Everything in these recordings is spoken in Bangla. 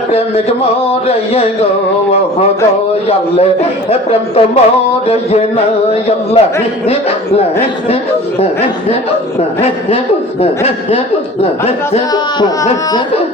প্রেমিক মরে গো দয়ালে প্রেম তো মরে না আল্লাহ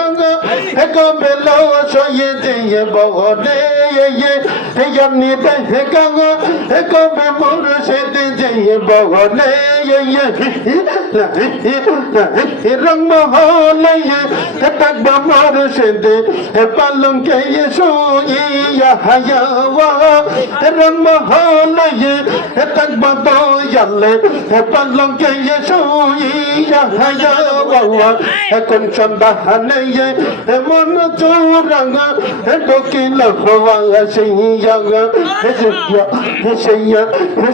গঙ্গ কবে লো সয়ে দিয়ে বগনে জানি দেহে গঙ্গ কবে মোর সেতে দিয়ে বগনে রং মহলে তকবা মোর সেতে পালং কে সোইয়া হায়াওয়া রং মহলে তকবা দয়ালে পালং কে সোইয়া হায়াওয়া কোন সন্ধানে মন চোরাঙ্গা ডোকিল হওয়া সেইয়া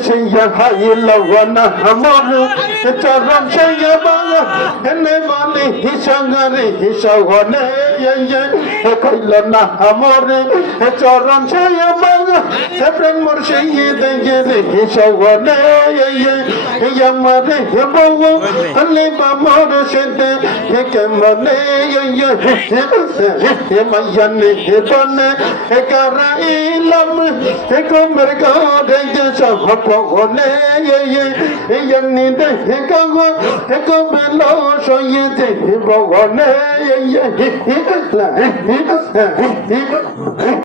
সেইয়া হাই লওয়ানা আমার। চরম সেইয়া বাংলা নে মানে হিসঙ্গারে হিসগনে কইল না আমার। চরম সেইয়া বাংলা প্রেম মোর সেই দেগে রে হিসগনে আমারে বউ হলে বামর সেতে কেমনে মাইয়ানে বনে কারাইলাম কোমর গাড়ে সব পগনে ইয়ানি দেহে গাগ কবেল সয়ে দেহ বগনে